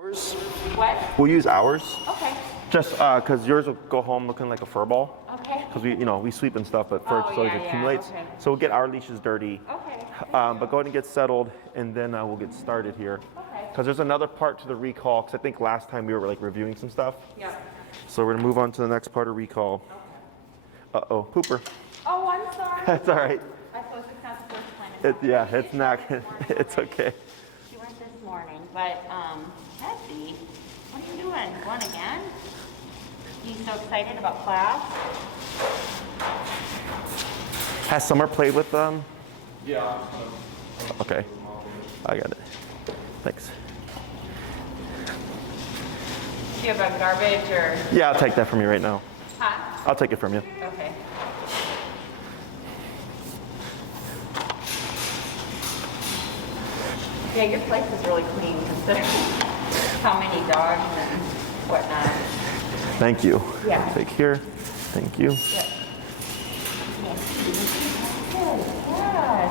What? We'll use ours. Okay. Just because yours will go home looking like a fur ball. Okay. Because we sweep and stuff, but fur just always accumulates. Okay. So we'll get our leashes dirty. Okay. But go ahead and get settled, and then we'll get started here. Okay. Because there's another part to the recall. Because I think last time we were like reviewing some stuff. Yeah. So we're gonna move on to the next part of recall. Okay. Uh-oh, pooper. Oh, I'm sorry. That's all right. I suppose it's not the first time. Yeah, it's not. It's okay. She went this morning, but Tessie, what are you doing? Going again? You so excited about class? Has Summer played with them? Yeah. Okay, I got it. Thanks. Do you have a garbage or? Yeah, I'll take that from you right now. Huh? I'll take it from you. Okay. Yeah, your place is really clean considering how many dogs and whatnot. Thank you. Yeah. Take here. Thank you. Yep. Good. Good.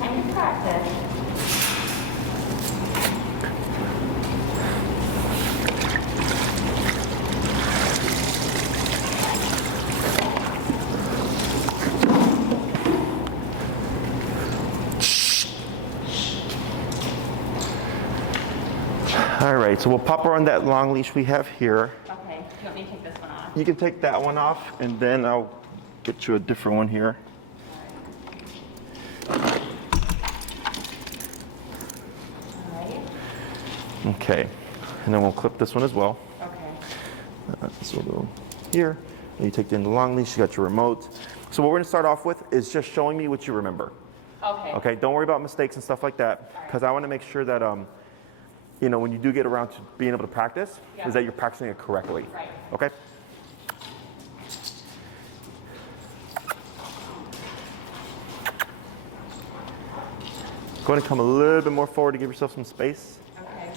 Time to practice. All right, so we'll pop her on that long leash we have here. Okay. Do you want me to take this one off? You can take that one off, and then I'll get you a different one here. All right. Okay, and then we'll clip this one as well. Okay. So we'll go here, and you take the long leash, you got your remote. So what we're gonna start off with is just showing me what you remember. Okay. Okay, don't worry about mistakes and stuff like that, because I wanna make sure that, when you do get around to being able to practice, Yeah. is that you're practicing it correctly. Right. Okay? Go ahead and come a little bit more forward to give yourself some space. Okay.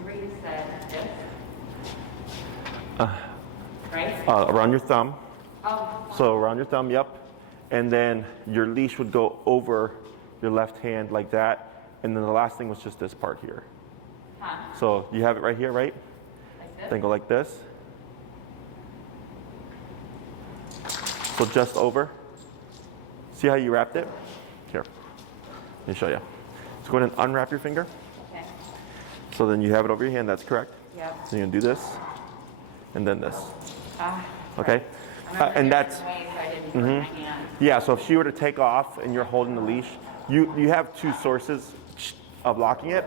Remember you said this? Right? Around your thumb. Oh. So around your thumb, yep. And then your leash would go over your left hand like that. And then the last thing was just this part here. Huh. So you have it right here, right? Like this? Then go like this. So just over. See how you wrapped it? Here, let me show you. So go ahead and unwrap your finger. Okay. So then you have it over your hand, that's correct. Yep. So you're gonna do this, and then this, Ah. okay? And that's, yeah, so if she were to take off and you're holding the leash, you have two sources of locking it.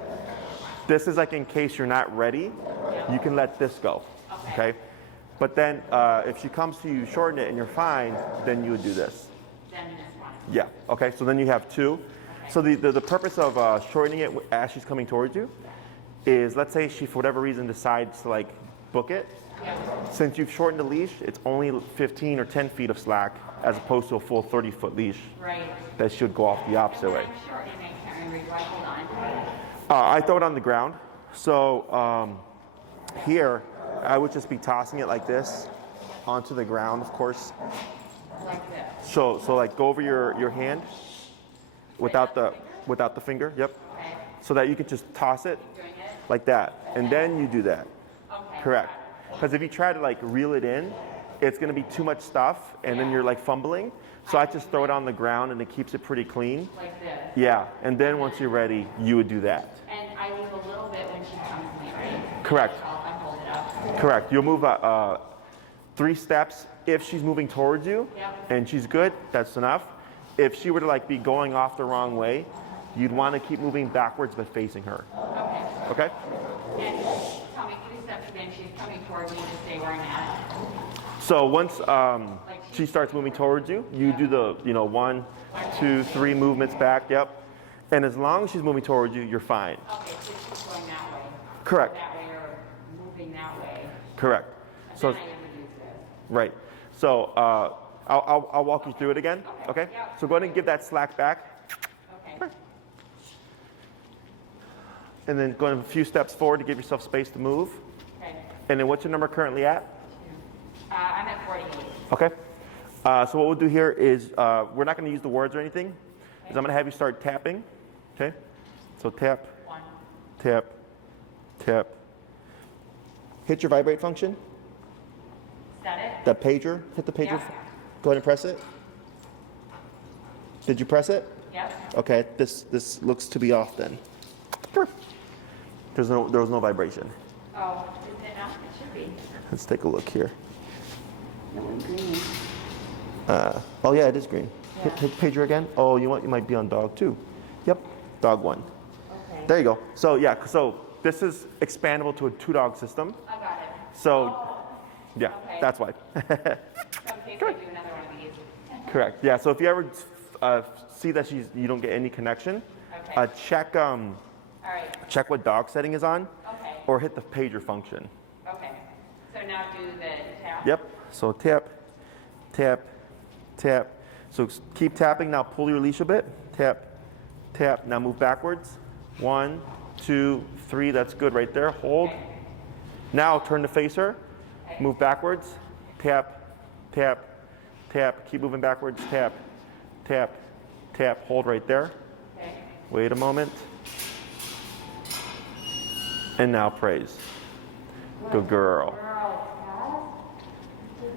This is like in case you're not ready, you can let this go, okay? But then if she comes to you, shorten it, and you're fine, then you would do this. Then this one. Yeah, okay, so then you have two. Okay. So the purpose of shortening it as she's coming towards you is, let's say she, for whatever reason, decides to like book it. Yep. Since you've shortened the leash, it's only 15 or 10 feet of slack as opposed to a full 30-foot leash Right. that should go off the opposite way. I'm shortening, I can't remember. Do I hold on? I throw it on the ground. So here, I would just be tossing it like this onto the ground, of course. Like this. So like go over your hand without the finger, yep. Okay. So that you can just toss it Doing it? like that, and then you do that. Okay. Correct. Because if you try to like reel it in, it's gonna be too much stuff, and then you're like fumbling. So I just throw it on the ground, and it keeps it pretty clean. Like this. Yeah, and then once you're ready, you would do that. And I leave a little bit when she comes to me, right? Correct. I hold it up. Correct. You'll move 3 steps if she's moving towards you, Yep. and she's good. That's enough. If she were to like be going off the wrong way, you'd want to keep moving backwards but facing her. Okay. Okay. And tell me 3 steps again. She's coming towards me to stay where I'm at. So once she starts moving towards you, you do the 1, 2, 3 movements back. Yep. And as long as she's moving towards you, you're fine. Okay, so she's going that way. Correct. That way or moving that way. Correct. And So then I introduce this. right. So I'll walk you through it again. Okay. Yeah. So go ahead and give that slack back, Okay. and then go a few steps forward to give yourself space to move. Okay. And then what's your number currently at? I'm at 48. Okay. So what we'll do here is we're not going to use the words or anything. Is I'm going to have you start tapping. Okay. So tap, 1, tap, tap. Hit your vibrate function. Is that it? That pager, hit the pager. Yeah. Go ahead and press it. Did you press it? Yep. Okay, this looks to be off then. There was no vibration. Oh, is it not? It should be. Let's take a look here. It was green. Oh yeah, it is green. Yeah. Hit pager again. Oh, you might be on dog 2. Yep, dog 1. Okay. There you go. So yeah, so this is expandable to a 2-dog system. I got it. So yeah, Okay. that's why. In case I do another one of these. Correct. Yeah. So if you ever see that you don't get any connection, Okay. check All right. check what dog setting is on, Okay. or hit the pager function. Okay. So now do the tap. Yep. So tap, tap, tap. So keep tapping. Now pull your leash a bit. Tap, tap. Now move backwards. 1, 2, 3. That's good right there. Hold. Okay. Now turn to face her. Okay. Move backwards. Tap, tap, tap. Keep moving backwards. Tap, tap, tap. Hold right there. Okay. Wait a moment. And now praise. Good girl. Girl, Good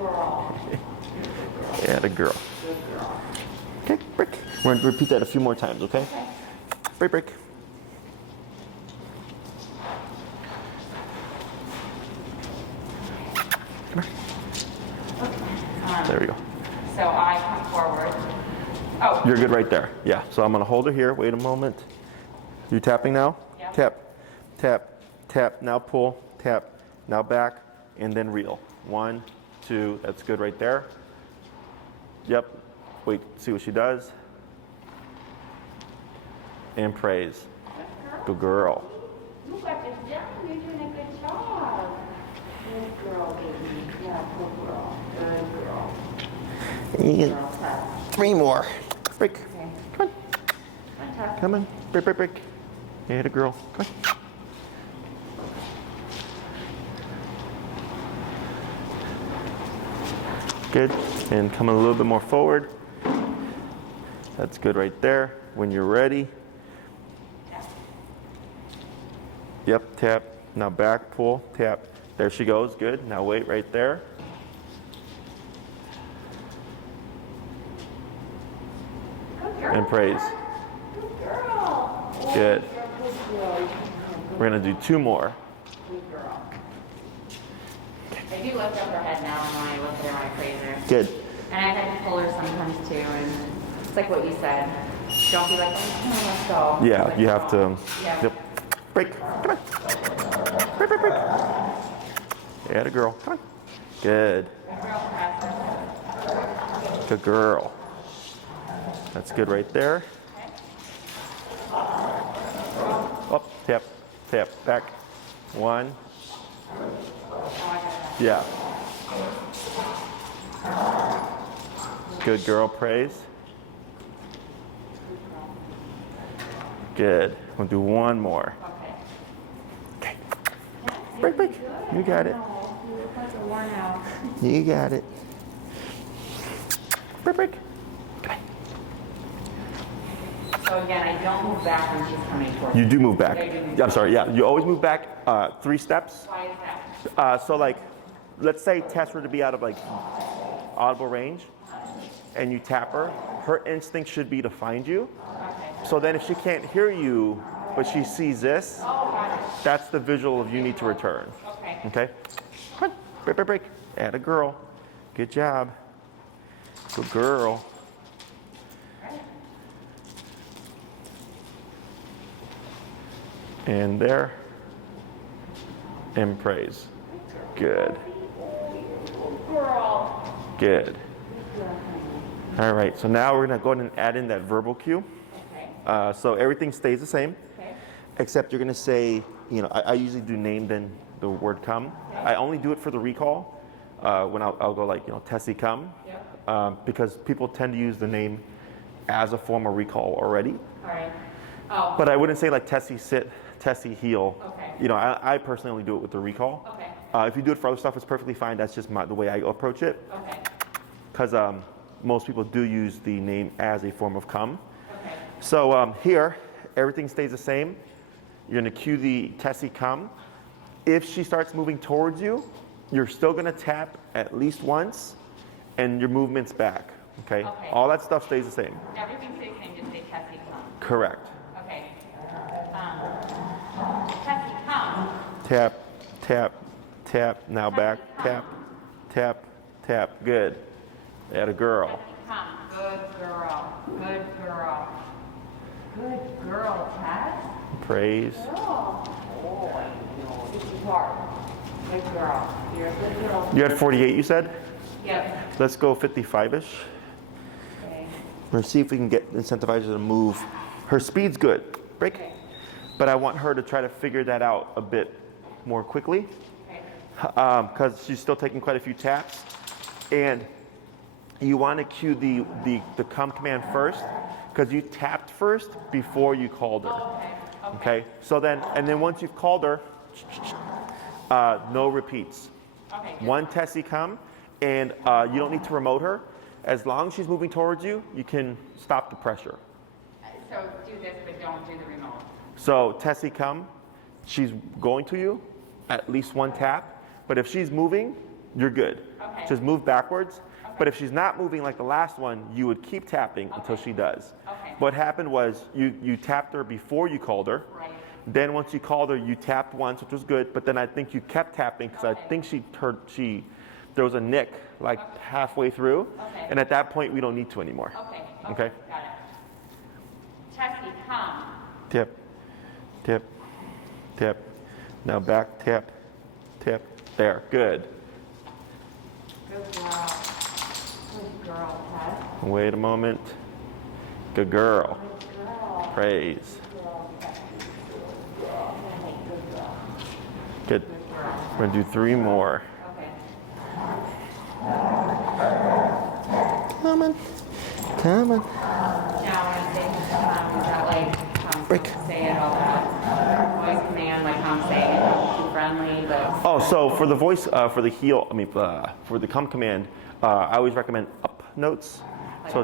girl. Yeah, the girl. Good girl. Okay, break. We're going to repeat that a few more times, okay? Okay. Break, break. Come here. There we go. So I come forward. Oh. You're good right there. Yeah, so I'm going to hold her here. Wait a moment. You tapping now? Yep. Tap, tap, tap. Now pull, tap. Now back, and then reel. 1, 2. That's good right there. Yep. Wait, see what she does. And praise. Good girl. You got this down. You're doing a good job. Good girl, baby. Yeah, good girl. Good girl. You get Girl, tap. 3 more. Break. Okay. Come on. One tap. Come on. Break, break, break. Yeah, the girl. Come on. Good. And come a little bit more forward. That's good right there. When you're ready. Yep, tap. Now back, pull, tap. There she goes. Good. Now wait right there. Good girl. And praise. Good girl. Good. Good girl. We're going to do 2 more. Good girl. I do lift up her head now when I look at her, I praise her. Good. And I've had to pull her sometimes too, and it's like what you said. Don't be like, oh, let's go. Yeah, Like, you have to. Yeah. Yep. Break. Come on. Break, break, break. Yeah, the girl. Come on. Good. Good girl, Pastor. Good girl. That's good right there. Oh, tap, tap, back. 1. Yeah. Good girl, praise. Good. We'll do 1 more. Okay. Okay. Break, break. You got it. You look like a worn out. You got it. Break, break. So again, I don't move back when she's coming towards me. You do move back. I do move Yeah, I'm sorry. Yeah, you always move back 3 steps. Why is that? So like, let's say Tess were to be out of like audible range, and you tap her. Her instinct should be to find you. Okay. So then, if she can't hear you, but she sees this, Oh, got it. that's the visual of you need to return. Okay. Okay. Come on. Break, break, break. Add a girl. Good job. Good girl. And there. And praise. Good. Girl. Good. All right, so now we're gonna go ahead and add in that verbal cue. Okay. So everything stays the same, Okay. except you're gonna say, I usually do name then the word come. I only do it for the recall when I'll go like, Tessie come, Yep. because people tend to use the name as a form of recall already. All right. Oh. But I wouldn't say like Tessie sit, Tessie heel. Okay. I personally only do it with the recall. Okay. If you do it for other stuff, it's perfectly fine. That's just the way I approach it. Okay. Because most people do use the name as a form of come. Okay. So here, everything stays the same. You're gonna cue the Tessie come. If she starts moving towards you, you're still gonna tap at least once, and your movement's back. Okay? Okay. All that stuff stays the same. Everything stays the same, just say Tessie come. Correct. Okay. Tessie come. Tap, tap, tap. Now Tessie, back. come. Tap, tap, tap. Good. Atta girl. Tessie come. Good girl. Good girl. Good girl, Tess. Praise. Girl. Oh, this is hard. Good girl. You're a good girl. You had 48, you said? Yep. Let's go 55-ish. Okay. Let's see if we can incentivize her to move. Her speed's good. Break. Okay. But I want her to try to figure that out a bit more quickly, Okay. because she's still taking quite a few taps. And you want to cue the come command first, because you tapped first before you called her. Okay. Okay? So then, and then once you've called her, no repeats. Okay. Good. One Tessie come, and you don't need to remote her. As long as she's moving towards you, you can stop the pressure. So do this, but don't do the remote. So Tessie come, she's going to you, at least one tap. But if she's moving, you're good. Okay. Just move backwards. Okay. But if she's not moving like the last one, you would keep tapping until she does. Okay. What happened was you tapped her before you called her. Right. Then once you called her, you tapped once, which was good. But then I think you kept tapping because I think there was a nick like halfway through. Okay. And at that point, we don't need to anymore. Okay. Okay. Got it. Tessie, come. Tip, tip, tip. Now back, tip, tip. There, good. Good girl. Good girl, Tess. Wait a moment. Good girl. Good girl. Praise. Good girl. Good girl. Good. Good girl. We're gonna do 3 more. Okay. Come on. Come on. Now, when I say is that like Break. say it all that voice command, like I'm saying it, too friendly, but Oh, so for the voice, for the heel, for the come command, I always recommend up notes. So,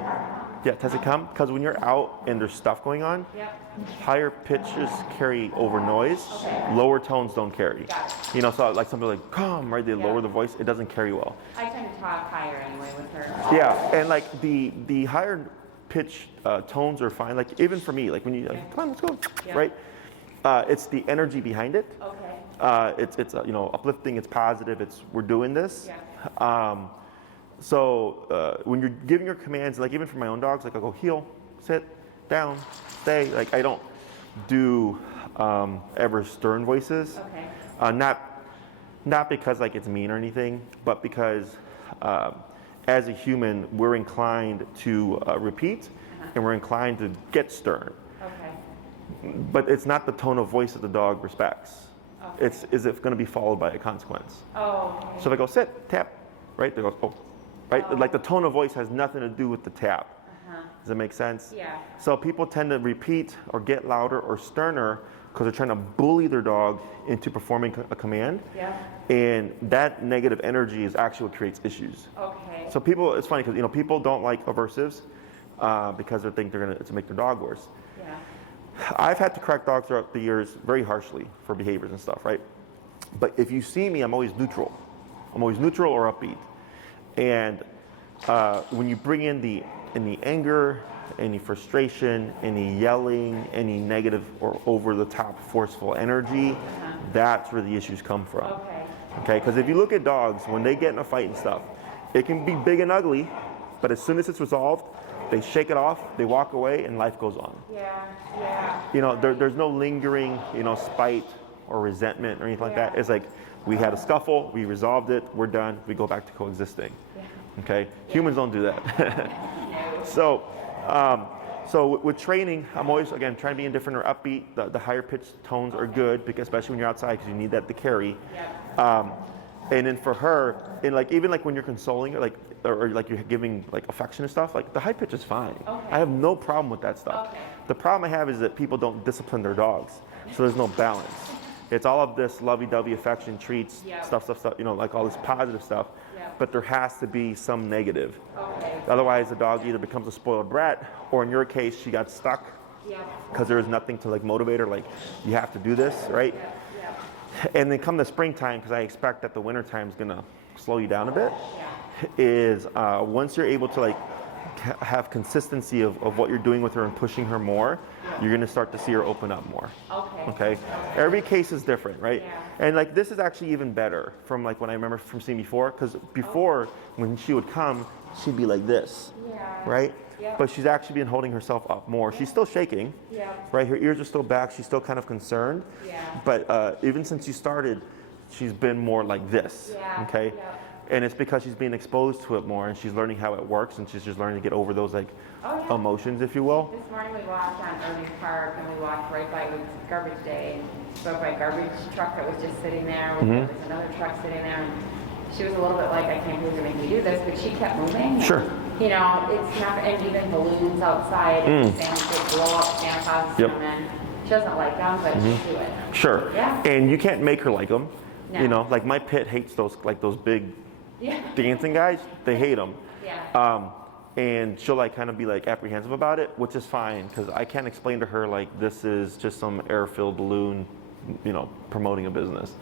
yeah, Tessie come, because when you're out and there's stuff going on, yep. higher pitches carry over noise, Okay. lower tones don't carry. Got it. You know, so like somebody like come, right? They Yeah. lower the voice, it doesn't carry well. I tend to talk higher anyway with her. Yeah, and like the higher pitch tones are fine. Like even for me, like when you like, come on, let's go, Yeah. right? It's the energy behind it. Okay. It's you know, uplifting. It's positive. It's we're doing this. Yeah. So when you're giving your commands, like even for my own dogs, like I go heel, sit, down, stay. Like I don't do ever stern voices. Okay. Not because like it's mean or anything, but because as a human, we're inclined to repeat, and we're inclined to get stern. Okay. But it's not the tone of voice that the dog respects. Okay. Is it going to be followed by a consequence? Oh. Okay. So if I go sit, tap, right? They go, oh, right? Oh. Like the tone of voice has nothing to do with the tap. Does that make sense? Yeah. So people tend to repeat or get louder or sterner because they're trying to bully their dog into performing a command. Yeah. And that negative energy is actually what creates issues. Okay. So people, it's funny because you know people don't like aversives because they think they're going to make their dog worse. Yeah. I've had to correct dogs throughout the years very harshly for behaviors and stuff, right? But if you see me, I'm always neutral. I'm always neutral or upbeat. And when you bring in any anger, any frustration, any yelling, any negative or over-the-top forceful energy, that's where the issues come from. Okay. Okay, because if you look at dogs, when they get in a fight and stuff, it can be big and ugly, but as soon as it's resolved, they shake it off, they walk away, and life goes on. Yeah. Yeah. You know, there's no lingering, you know, spite or resentment or anything like that. It's like we had a scuffle, we resolved it, we're done, we go back to coexisting. Yeah. Okay, humans don't do that. So with training, I'm always again trying to be indifferent or upbeat. The higher pitched tones are good because especially when you're outside because you need that to carry. Yeah. And then for her, and like even like when you're consoling her, like or like you're giving like affection and stuff, like the high pitch is fine. Okay. I have no problem with that stuff. Okay. The problem I have is that people don't discipline their dogs, so there's no balance. It's all of this lovey-dovey affection, treats, Yeah. stuff, you know, like all this positive stuff. Yeah. But there has to be some negative. Okay. Otherwise, the dog either becomes a spoiled brat, or in your case, she got stuck because there is nothing to like motivate her, like you have to do this, right? And then come the springtime, because I expect that the winter time is gonna slow you down a bit, is once you're able to like have consistency of what you're doing with her and pushing her more, you're gonna start to see her open up more. Okay. Every case is different, right? And like this is actually even better from like when I remember from seeing before, because before when she would come, she'd be like this, right? But she's actually been holding herself up more. She's still shaking, right? Her ears are still back. She's still kind of concerned. But even since you started, she's been more like this, okay? And it's because she's being exposed to it more, and she's learning how it works, and she's just learning to get over those like emotions, if you will. This morning we walked on Irving Park, and we walked right by garbage day, and by a garbage truck that was just sitting there. There was another truck sitting there, and she was a little bit like, I can't believe you're making me do this, but she kept moving. Sure. You know, it's not, and even balloons outside, and they blow up, Santa Claus is coming. She doesn't like them, but she'll do it. Sure. And you can't make her like them. No. You know, like my pit hates those big dancing guys. They hate them. And she'll like kind of be like apprehensive about it, which is fine, because I can't explain to her like this is just some air-filled balloon, you know, promoting a business.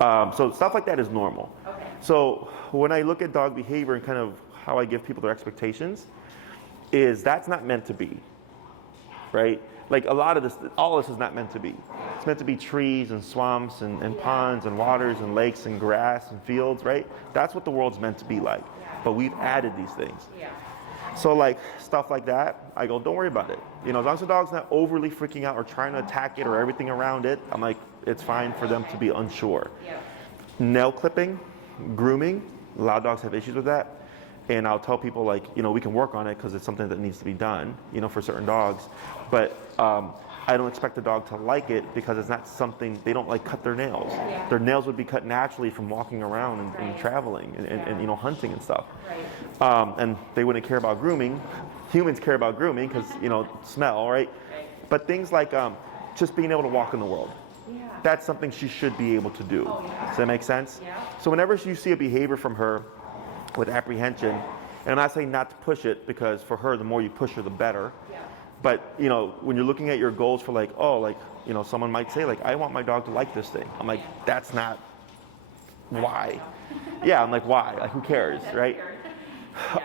So stuff like that is normal. So when I look at dog behavior and kind of how I give people their expectations, is that's not meant to be, right? Like a lot of this, all this is not meant to be. It's meant to be trees and swamps and ponds and waters and lakes and grass and fields, right? That's what the world's meant to be like. But we've added these things. So like stuff like that, I go, don't worry about it. You know, as long as the dog's not overly freaking out or trying to attack it or everything around it, I'm like, it's fine for them to be unsure. Nail clipping, grooming, a lot of dogs have issues with that. And I'll tell people like, you know, we can work on it because it's something that needs to be done, you know, for certain dogs. But I don't expect the dog to like it because it's not something, they don't like cut their nails. Their nails would be cut naturally from walking around and traveling and you know, hunting and stuff. And they wouldn't care about grooming. Humans care about grooming because, you know, smell, right? But things like just being able to walk in the world. That's something she should be able to do. Does that make sense? So whenever you see a behavior from her with apprehension, and I'm not saying not to push it, because for her, the more you push her, the better. But, you know, when you're looking at your goals for like, oh, like, you know, someone might say like, I want my dog to like this thing. I'm like, that's not why. I'm like, why? Like, who cares, right?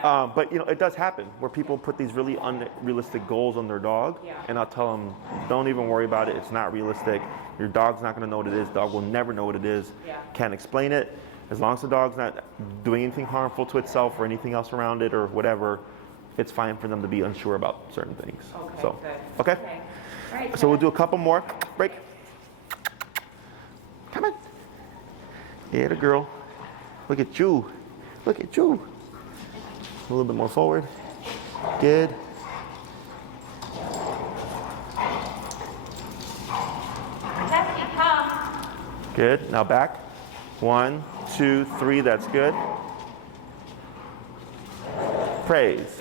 But, you know, it does happen where people put these really unrealistic goals on their dog, and I'll tell them, don't even worry about it. It's not realistic. Your dog's not going to know what it is. Dog will never know what it is. Can't explain it. As long as the dog's not doing anything harmful to itself or anything else around it or whatever, it's fine for them to be unsure about certain things. Okay? Right, so we'll do a couple more. Break. Come on. Yeah, the girl. Look at you. Look at you. A little bit more forward. Good. Good. Now back. 1, 2, 3. That's good. Praise.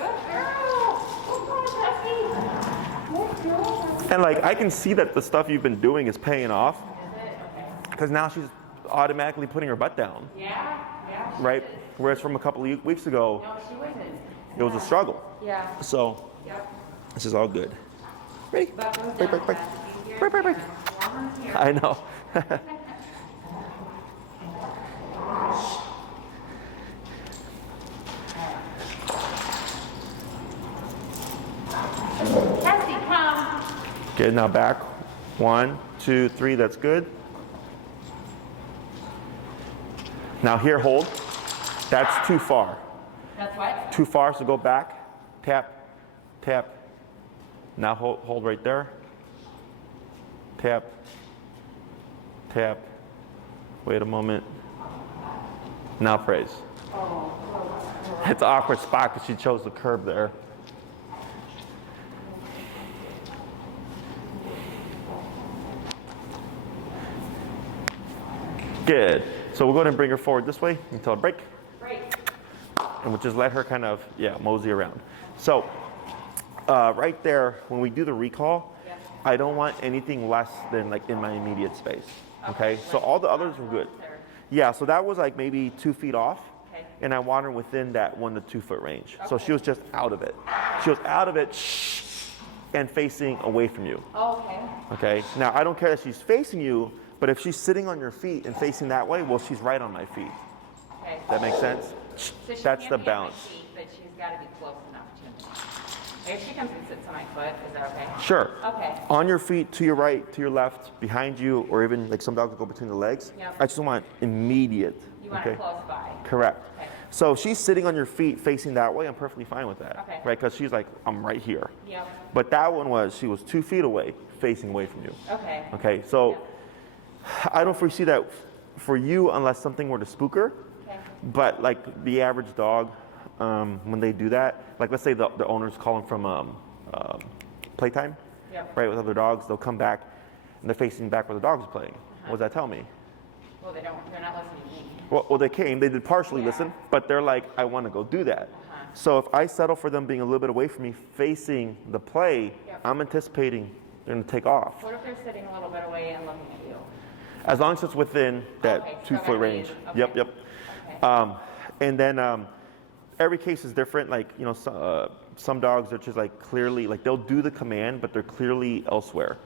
And like I can see that the stuff you've been doing is paying off, because now she's automatically putting her butt down. Right? Whereas from a couple of weeks ago, it was a struggle. So this is all good. Ready? Break. I know. Tessie, come. Good, now back. 1, 2, 3, that's good. Now here, hold. That's too far. That's what? Too far, so go back. Tap, tap. Now hold right there. Tap, tap. Wait a moment. Now praise. It's an awkward spot because she chose the curb there. Good. So we'll go ahead and bring her forward this way until a break. And we'll just let her kind of, mosey around. So right there, when we do the recall, I don't want anything less than like in my immediate space. Okay? So all the others were good. Yeah, so that was like maybe 2 feet off. And I want her within that 1 to 2 foot range. So she was just out of it. She was out of it. and facing away from you. Oh, okay. Okay. Now I don't care that she's facing you, but if she's sitting on your feet and facing that way, well, she's right on my feet. Okay. That makes sense? So she That's can't the be balance. on my feet, but she's got to be close enough to me. Like if she comes and sits on my foot, is that okay? Sure. Okay. On your feet, to your right, to your left, behind you, or even like some dogs will go between the legs. Yep. I just want immediate. You want it close by. Correct. Okay. So if she's sitting on your feet facing that way, I'm perfectly fine with that. Okay. Right? Because she's like, I'm right here. Yep. But that one was, she was 2 feet away, facing away from you. Okay. Okay. So I don't foresee that for you unless something were to spook her. Okay. But like the average dog, when they do that, like let's say the owners call them from playtime, Yep. right, with other dogs, they'll come back and they're facing back where the dog's playing. What does that tell me? Well, they're not listening to me. Well, they came, they did partially Yeah. listen, but they're like, I want to go do that. So if I settle for them being a little bit away from me facing the play, Yep. I'm anticipating they're going to take off. What if they're sitting a little bit away and looking at you? As long as it's within that Okay, 2 so foot that range. means- okay. Yep, yep. Okay. And then every case is different. Like, you know, some dogs are just like clearly, like they'll do the command, but they're clearly elsewhere.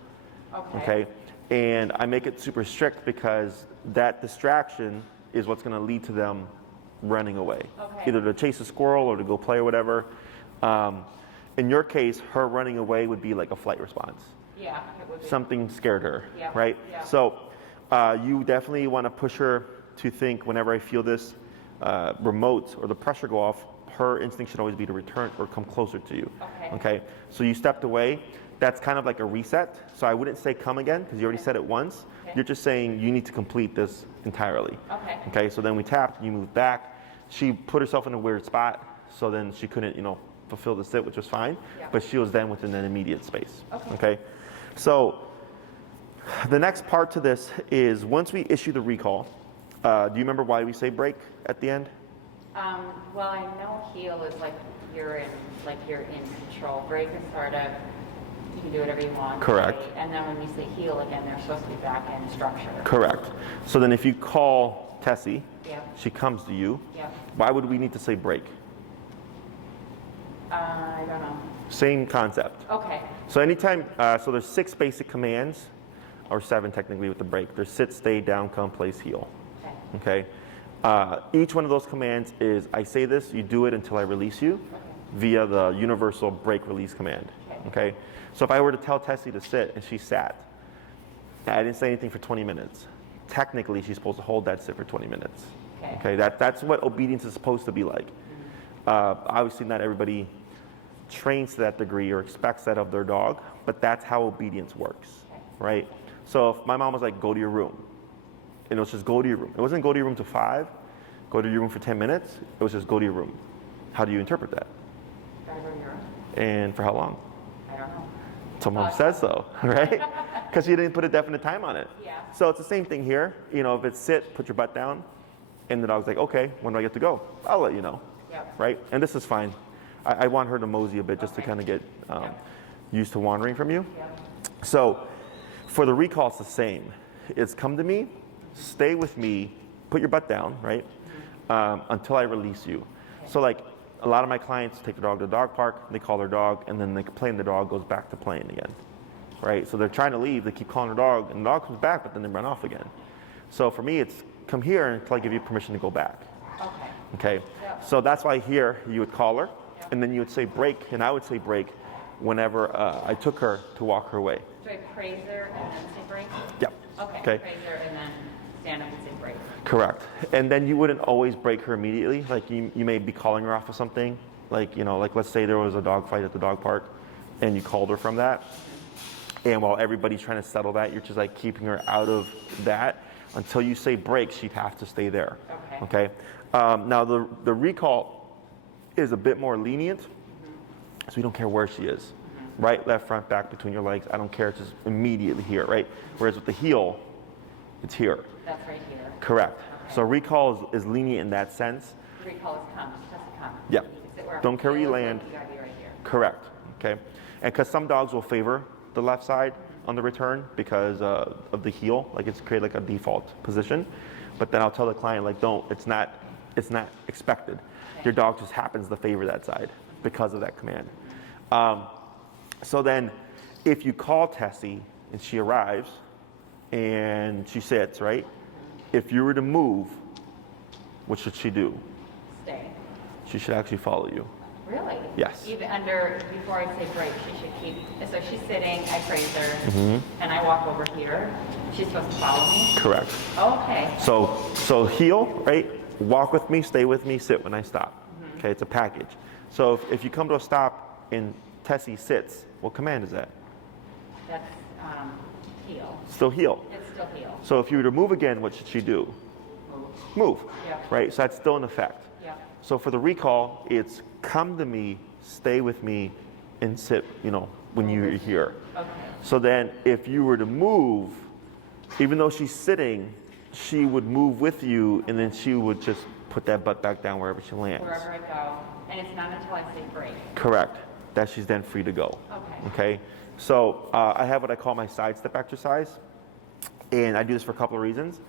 Okay. And I make it super strict because that distraction is what's going to lead to them running away. Okay. Either to chase a squirrel or to go play or whatever. In your case, her running away would be like a flight response. Yeah, it would be. Something scared her, Yeah, right? yeah. So you definitely want to push her to think whenever I feel this remote or the pressure go off, her instinct should always be to return or come closer to you. Okay. So you stepped away. That's kind of like a reset. So I wouldn't say come again because you already said it once. Okay. You're just saying you need to complete this entirely. Okay. Okay, so then we tapped, you moved back. She put herself in a weird spot, so then she couldn't, fulfill the sit, which was fine. Yeah. But she was then within an immediate space. Okay. So the next part to this is once we issue the recall, do you remember why we say break at the end? Well, I know heel is like you're in control. Break is sort of you can do whatever you want. Correct. Right? And then when we say heel again, they're supposed to be back in structure. Correct. So then if you call Tessie, Yep. she comes to you. Yep. Why would we need to say break? I don't know. Same concept. Okay. So anytime, so there's 6 basic commands, or 7 technically with the break. There's sit, stay, down, come, place, heel. Okay. Okay. Each one of those commands is, I say this, you do it until I release you, via the universal break release command. Okay. So if I were to tell Tessie to sit and she sat, I didn't say anything for 20 minutes. Technically, she's supposed to hold that sit for 20 minutes. Okay. Okay. That's what obedience is supposed to be like. Obviously, not everybody trains to that degree or expects that of their dog, but that's how obedience works, right? So if my mom was like, go to your room, and it was just go to your room. It wasn't go to your room to 5, go to your room for 10 minutes. It was just go to your room. How do you interpret that? Gotta go to your room. And for how long? I don't know. So mom says so, right? Because she didn't put a definite time on it. Yeah. So it's the same thing here. If it's sit, put your butt down, and the dog's like, okay, when do I get to go? I'll let you know. Yep. Right? And this is fine. I want her to mosey a bit just to kind of get used to wandering from you. Yep. So for the recall, it's the same. It's come to me, stay with me, put your butt down, right? Until I release you. So like a lot of my clients take their dog to the dog park, they call their dog, and then they play and the dog goes back to playing again, right? So they're trying to leave, they keep calling their dog, and the dog comes back, but then they run off again. So for me, it's come here until I give you permission to go back. Okay. Okay, so that's why here you would call her, and then you would say break, and I would say break whenever I took her to walk her away. Do I praise her and then say break? Yep. Okay. Praise her and then stand up and say break. Correct. And then you wouldn't always break her immediately. Like you may be calling her off of something. Like let's say there was a dog fight at the dog park, and you called her from that. And while everybody's trying to settle that, you're just like keeping her out of that until you say break. She'd have to stay there. Okay. Now the recall is a bit more lenient, so we don't care where she is. Right, left, front, back, between your legs. I don't care. It's just immediately here, right? Whereas with the heel, it's here. That's right here. Correct. Okay. So recall is lenient in that sense. The recall is come. She has to come. Yeah. You can sit wherever Don't care where you heel is, land. You gotta be right here. Correct. Okay. And because some dogs will favor the left side on the return because of the heel, like it's created like a default position. But then I'll tell the client like, don't. It's not expected. Okay. Your dog just happens to favor that side because of that command. So then if you call Tessie and she arrives and she sits, right? If you were to move, what should she do? Stay. She should actually follow you. Really? Yes. Even before I say break, she should keep, so she's sitting, I praise her, Mm-hmm. and I walk over here. She's supposed to follow me? Correct. Okay. So heel, right? Walk with me, stay with me, sit when I stop. Okay, it's a package. So if you come to a stop and Tessie sits, what command is that? That's heel. Still heel. It's still heel. So if you were to move again, what should she do? Move. Yep. Right? So that's still in effect. Yep. So for the recall, it's come to me, stay with me, and sit, when you're here. Okay. So then if you were to move, even though she's sitting, she would move with you, and then she would just put that butt back down wherever she lands. Wherever I go. And it's not until I say break. Correct. That she's then free to go. Okay. Okay? So I have what I call my sidestep exercise, and I do this for a couple of reasons.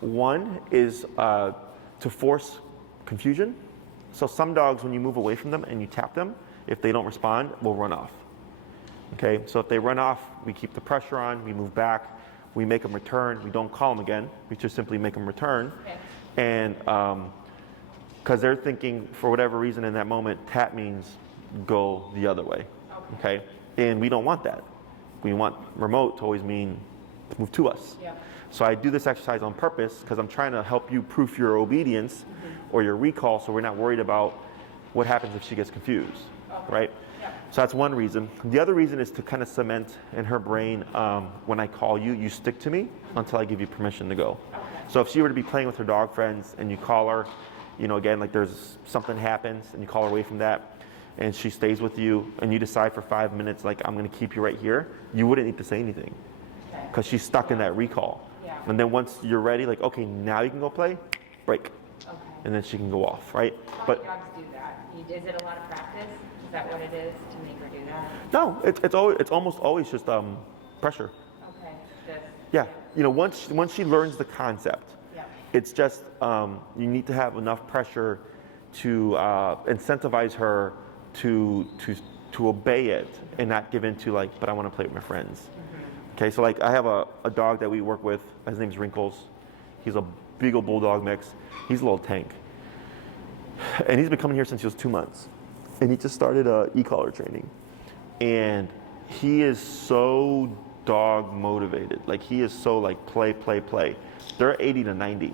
One is to force confusion. So some dogs, when you move away from them and you tap them, if they don't respond, will run off. Okay, so if they run off, we keep the pressure on, we move back, we make them return, we don't call them again, we just simply make them return. Okay. And because they're thinking, for whatever reason in that moment, tap means go the other way. Okay, and we don't want that. We want remote to always mean move to us. Yep. So I do this exercise on purpose because I'm trying to help you proof your obedience or your recall, so we're not worried about what happens if she gets confused, right? Yep. So that's one reason. The other reason is to kind of cement in her brain, when I call you, you stick to me until I give you permission to go. Okay. So if she were to be playing with her dog friends and you call her, again, like there's something happens and you call her away from that, and she stays with you and you decide for 5 minutes, like, I'm going to keep you right here, you wouldn't need to say anything because she's stuck in that recall. Yeah. And then once you're ready, like, okay, now you can go play, break. Okay. And then she can go off, right? How But many dogs do that? Is it a lot of practice? Is that what it is to make her do that? no, it's almost always just pressure. Okay. Just, Yeah, once she learns the concept, yeah. it's just you need to have enough pressure to incentivize her to obey it and not give in to, like, but I want to play with my friends. Okay, so like I have a dog that we work with. His name's Wrinkles. He's a Beagle Bulldog mix. He's a little tank. And he's been coming here since he was 2 months. And he just started e-collar training. And he is so dog motivated. Like, he is so like play. They're 80 to 90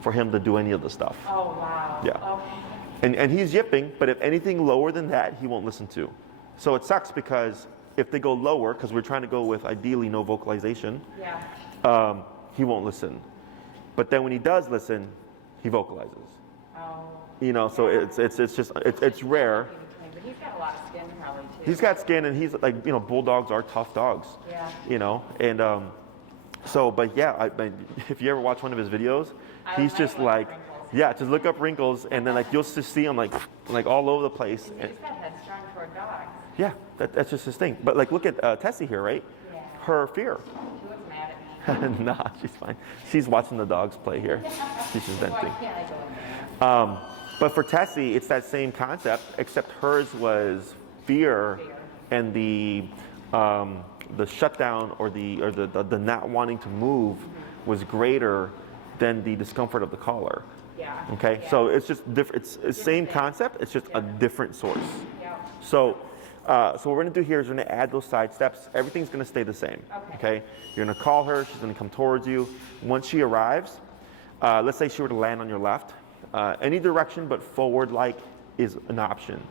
for him to do any of the stuff. Oh, wow. Yeah. Okay. And he's yipping, but if anything lower than that, he won't listen to. So it sucks because if they go lower, because we're trying to go with ideally no vocalization, Yeah. he won't listen. But then when he does listen, he vocalizes. Oh. So it's rare. But he's got a lot of skin probably too. He's got skin, and he's like, bulldogs are tough dogs. Yeah. And but yeah, if you ever watch one of his videos, he's just like, yeah, just look up Wrinkles, and then like you'll just see him like all over the place. He's got headstrong toward dogs. Yeah, that's just his thing. But like, look at Tessie here, right? Yeah. Her fear. She looks mad at me. Nah, she's fine. She's watching the dogs play here. She's just Why venting. can't I go in there? But for Tessie, it's that same concept, except hers was fear, and the shutdown or the not wanting to move was greater than the discomfort of the collar. Yeah. Okay, Yeah. so it's just different. It's the same concept. It's just a different source. Yeah. So what we're gonna do here is we're gonna add those side steps. Everything's gonna stay the same. Okay. You're gonna call her. She's gonna come towards you. Once she arrives, let's say she were to land on your left. Any direction but forward like is an option.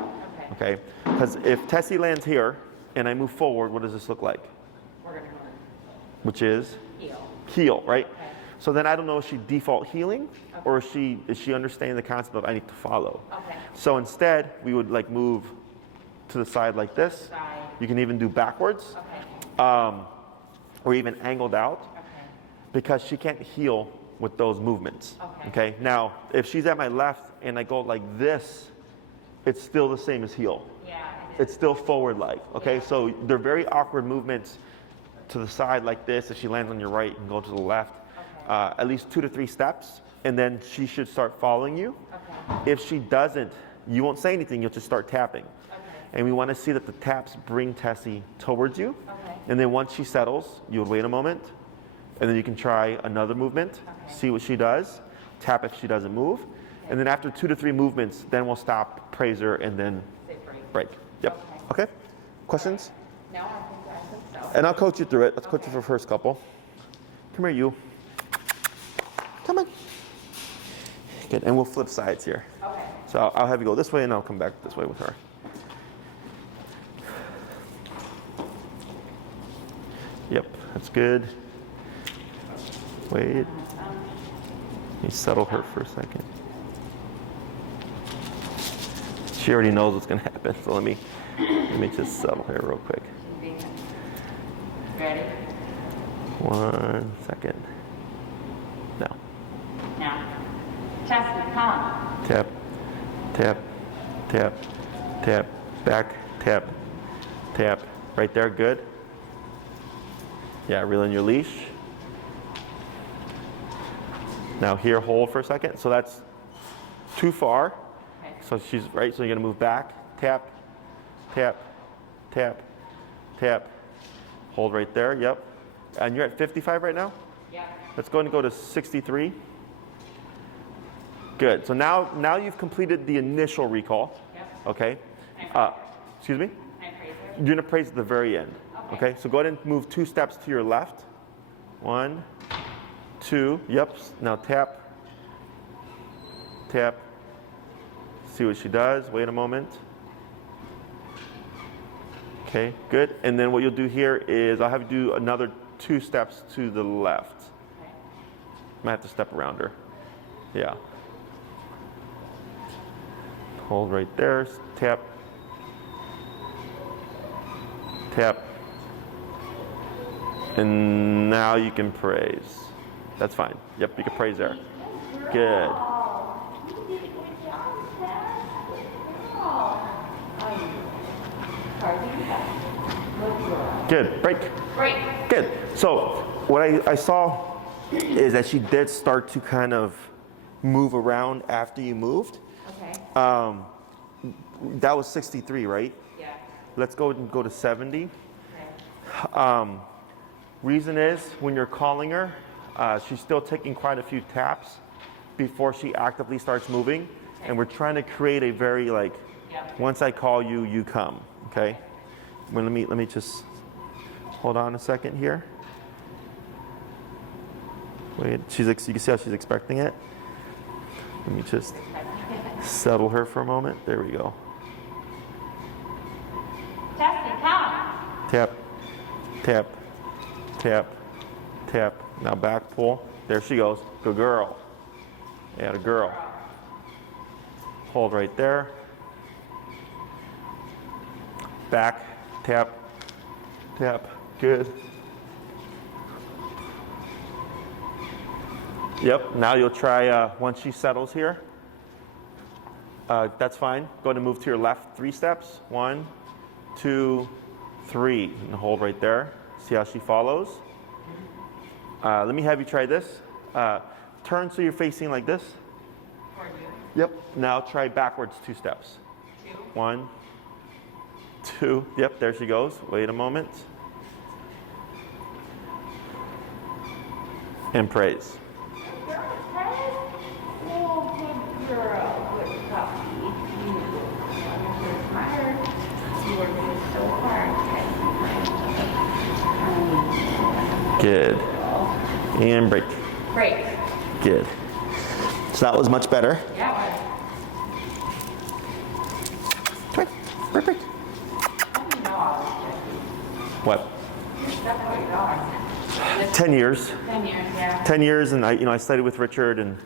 Okay. Because if Tessie lands here and I move forward, what does this look like? We're gonna go Which is heel. heel, right? Okay. So then I don't know if she default healing or is she understanding the concept of I need to follow. Okay. So instead we would like move to the side like this. Side. You can even do backwards. Okay. Or even angled out, Okay. because she can't heal with those movements. Okay. Now, if she's at my left and I go like this, it's still the same as heel. Yeah. It's still forward like. Okay. Yeah. So they're very awkward movements to the side like this. If she lands on your right, you can go to the left. Okay. At least 2 to 3 steps, and then she should start following you. Okay. If she doesn't, you won't say anything. You'll just start tapping. Okay. And we want to see that the taps bring Tessie towards you. Okay. And then once she settles, you would wait a moment. And then you can try another movement, see what she does, tap if she doesn't move. And then after 2 to 3 movements, then we'll stop, praise her, and then break. Yep. Okay. Questions? No, I think so. And I'll coach you through it. Let's coach you for the first couple. Come here, you. Come on. Good. And we'll flip sides here. Okay. So I'll have you go this way, and I'll come back this way with her. Yep, that's good. Wait. You settle her for a second. She already knows what's going to happen, so let me just settle her real quick. Ready? 1 second. Now. Now. Tessie, come. Tap, tap, tap, tap, back, tap, tap. Right there, good. Yeah, reel in your leash. Now here, hold for a second. So that's too far. Okay. So she's right, so you're gonna move back, tap, tap, tap, tap. Hold right there, yep. And you're at 55 right now? Yeah. Let's go ahead and go to 63. Good, so now you've completed the initial recall. Yep. Okay. Excuse me? I praise her. You're gonna praise at the very end. Okay, so go ahead and move 2 steps to your left. 1, 2, yep. Now tap, tap. See what she does. Wait a moment. Okay, good. And then what you'll do here is I'll have you do another 2 steps to the left. Okay. Might have to step around her. Yeah. Hold right there. Tap. Tap. And now you can praise. That's fine. Yep, you can praise there. Good. Good. Break. Break. Good. So what I saw is that she did start to kind of move around after you moved. Okay. That was 63, right? Yeah. Let's go and go to 70. Okay. Reason is when you're calling her, she's still taking quite a few taps before she actively starts moving. And we're trying to create a very once I call you, you come. Okay. Well, let me just hold on a second here. Wait, you can see how she's expecting it. Let me just settle her for a moment. There we go. Tessie, come. Tap, tap, tap, tap. Now back pull. There she goes. Good girl. Yeah, the girl. Hold right there. Back, tap, tap. Good. Yep, now you'll try once she settles here. That's fine. Go ahead and move to your left 3 steps. 1, 2, 3. And hold right there. See how she follows. Let me have you try this. Turn so you're facing like this. Toward you. Yep. Now try backwards 2 steps. 2. 1, 2. Yep, there she goes. Wait a moment. And praise. Good. And break. Break. Good. So that was much better. Yeah. Break. Break. Break. How do you know all this, What? Jesse? That's how you know. 10 years. 10 years, yeah. 10 years, and I studied with Richard, and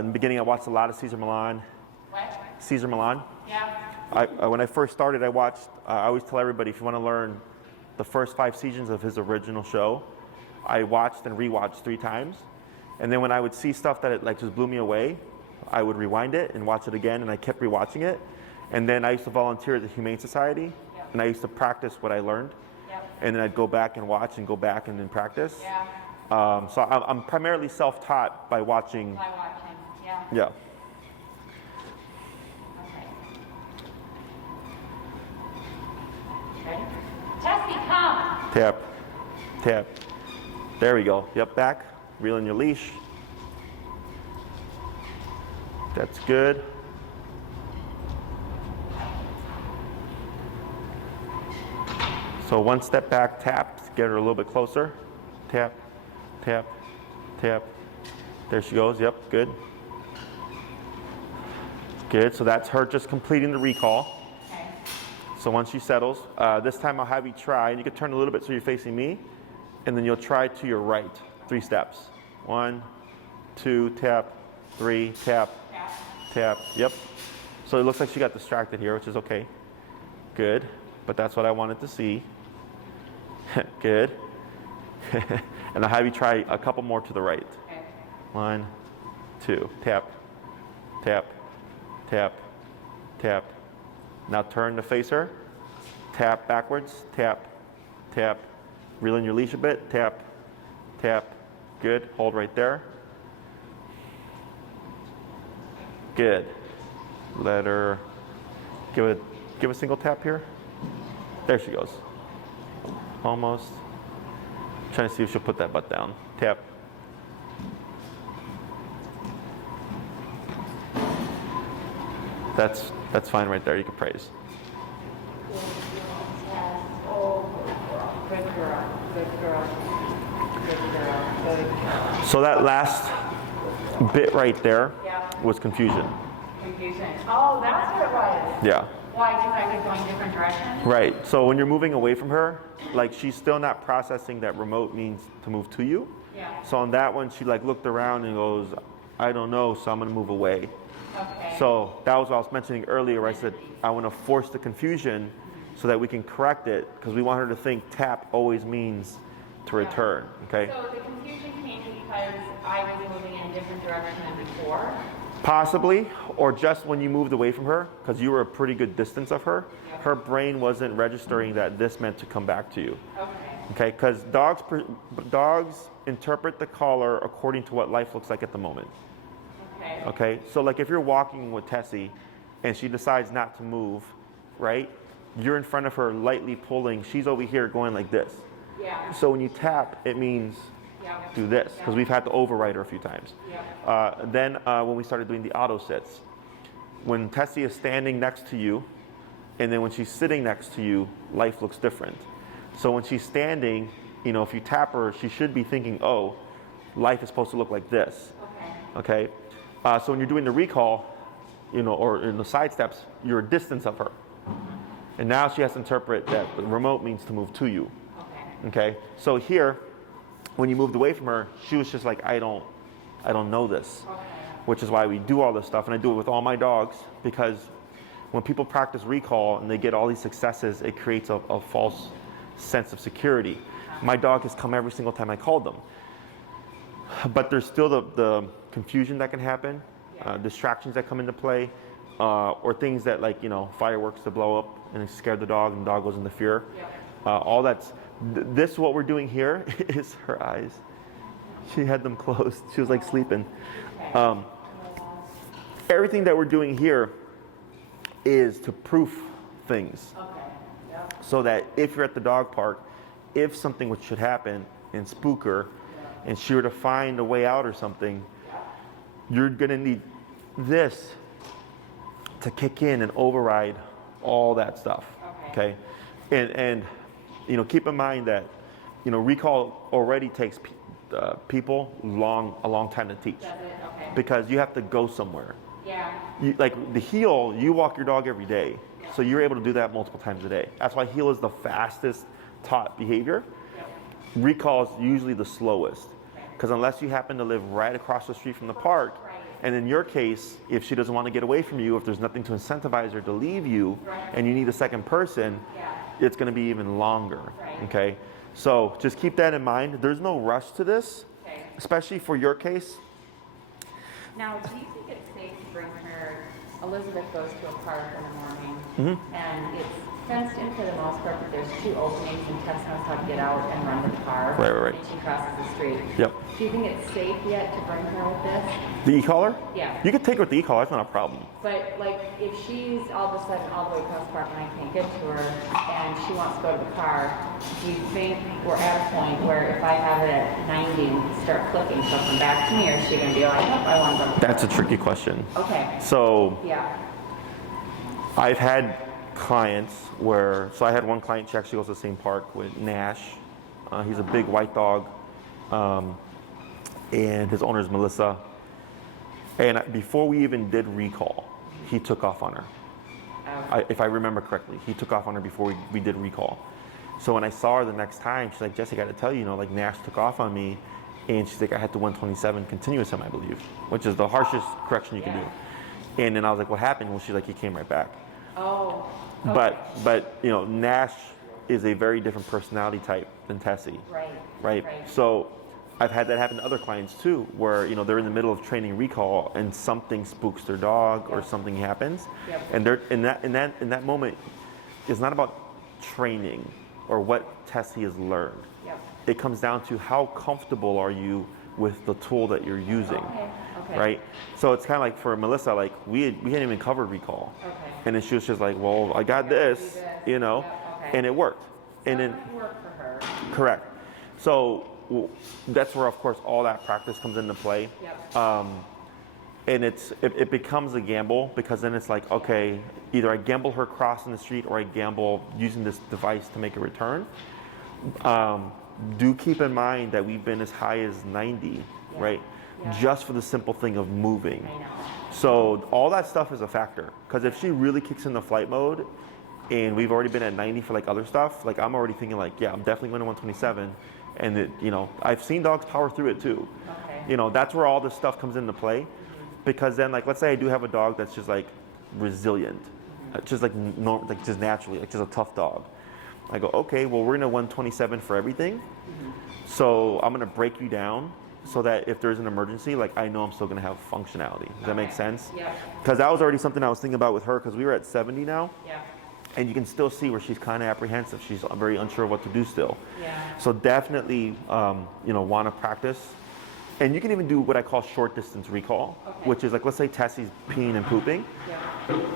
in the beginning I watched a lot of Cesar Millan. What? Cesar Millan. Yeah. When I first started, I watched. I always tell everybody, if you want to learn the first 5 seasons of his original show, I watched and rewatched 3 times, and then when I would see stuff that just blew me away, I would rewind it and watch it again, and I kept rewatching it. And then I used to volunteer at the Humane Society, and I used to practice what I learned. And then I'd go back and watch and go back and then practice. Yeah. So I'm primarily self-taught by watching. By watching, yeah. Yeah. Okay. Ready? Tessie, come. Tap, tap. There we go. Yep, back. Reel in your leash. That's good. So one step back, tap, get her a little bit closer. Tap, tap, tap. There she goes, yep, good. Good, so that's her just completing the recall. Okay. So once she settles, this time I'll have you try, and you can turn a little bit so you're facing me, and then you'll try to your right, 3 steps. 1, 2, tap, 3, tap, tap, yep. So it looks like she got distracted here, which is okay. Good, but that's what I wanted to see. Good. And I'll have you try a couple more to the right. Okay. 1, 2, tap, tap, tap, tap. Now turn to face her. Tap backwards, tap, tap. Reel in your leash a bit, tap, tap. Good, hold right there. Good. Let her give a single tap here. There she goes. Almost. Trying to see if she'll put that butt down. Tap. That's fine right there. You can praise. Oh, good girl. Good girl. Good girl. Good girl. So that last bit right there Yeah. was confusion. Confusion. Oh, that's what it was. Yeah. Why? Because I was going different directions? Right. So when you're moving away from her, like she's still not processing that remote means to move to you. Yeah. So on that one, she like looked around and goes, I don't know, so I'm gonna move away. Okay. So that was what I was mentioning earlier where I said, I want to force the confusion so that we can correct it because we want her to think tap always means to return, okay? So the confusion came because I was moving in a different direction than before? Possibly, or just when you moved away from her, because you were a pretty good distance of her, her brain wasn't registering that this meant to come back to you. Okay, because dogs interpret the caller according to what life looks like at the moment. Okay, so like if you're walking with Tessie and she decides not to move, right? You're in front of her lightly pulling, she's over here going like this. Yeah. So when you tap, it means do this, because we've had to override her a few times. Then when we started doing the auto sits, when Tessie is standing next to you, and then when she's sitting next to you, life looks different. So when she's standing, you know, if you tap her, she should be thinking, oh, life is supposed to look like this. Okay? So when you're doing the recall, you know, or in the side steps, you're a distance of her. And now she has to interpret that the remote means to move to you. Okay? So here, when you moved away from her, she was just like, I don't know this. Which is why we do all this stuff, and I do it with all my dogs, because when people practice recall and they get all these successes, it creates a false sense of security. My dog has come every single time I called them. But there's still the confusion that can happen, distractions that come into play, or things that, like, you know, fireworks that blow up and scare the dog and the dog goes into fear. All that's, this what we're doing here is her eyes. She had them closed. She was like sleeping. Everything that we're doing here is to proof things. So that if you're at the dog park, if something should happen and spook her, and she were to find a way out or something, you're gonna need this to kick in and override all that stuff. Okay? And you know, keep in mind that, you know, recall already takes people a long time to teach. Because you have to go somewhere. Like the heel, you walk your dog every day. So you're able to do that multiple times a day. That's why heel is the fastest taught behavior. Recall is usually the slowest. Because unless you happen to live right across the street from the park, and in your case, if she doesn't want to get away from you, if there's nothing to incentivize her to leave you, and you need a second person, it's going to be even longer. Okay? So just keep that in mind. There's no rush to this, especially for your case. Now, do you think it's safe to bring her? Elizabeth goes to a park in the morning, and it's fenced in for the most part, but there's 2 openings, and Tess knows how to get out and run to the car. Right. And she crosses the street. Yep. Do Do you think it's safe yet to bring her with this? The e-collar? Yeah. You could take her with the e-collar, that's not a problem. But like, if she's all of a sudden all the way across the park and I can't get to her, and she wants to go to the car, do you think we're at a point where if I have it at 90 and start clicking, she'll come back to me, or is she going to be like, oh, I want to go? That's a tricky question. Okay. So Yeah. I've had clients where, so I had one client, she actually goes to the same park with Nash. He's a big white dog. And his owner is Melissa. And before we even did recall, he took off on her. If I remember correctly, he took off on her before we did recall. So when I saw her the next time, she's like, Jesse, I got to tell you, like Nash took off on me, and she's like, I had to 127 continuous him, I believe, which is the harshest correction you can do. And then I was like, what happened? Well, she's like, he came right back. Oh. Okay. But Nash is a very different personality type than Tessie. Right. So I've had that happen to other clients too, where they're in the middle of training recall and something spooks their dog or something happens, and they're in that moment. It's not about training or what Tessie has learned. It comes down to how comfortable are you with the tool that you're using, right? So it's kind of like for Melissa, like we hadn't even covered recall, and then she was just like, well, I got this, and it worked, and then Work for her. correct. So that's where, of course, all that practice comes into play. And it becomes a gamble, because then it's like, okay, either I gamble her crossing the street or I gamble using this device to make a return. Do keep in mind that we've been as high as 90, right? Just for the simple thing of moving. I know. So all that stuff is a factor, because if she really kicks into flight mode and we've already been at 90 for like other stuff, like I'm already thinking like, yeah, I'm definitely going to 127. And I've seen dogs power through it too. That's where all this stuff comes into play, because then, like, let's say I do have a dog that's just like resilient, just like just naturally, like just a tough dog. I go, okay, well, we're gonna 127 for everything. So I'm gonna break you down so that if there's an emergency, like I know I'm still gonna have functionality. Does that make sense? Yeah. Because that was already something I was thinking about with her, because we were at 70 now. Yeah. And you can still see where she's kind of apprehensive. She's very unsure what to do still. Yeah. So definitely, want to practice. And you can even do what I call short distance recall, which is like, let's say Tessie's peeing and pooping.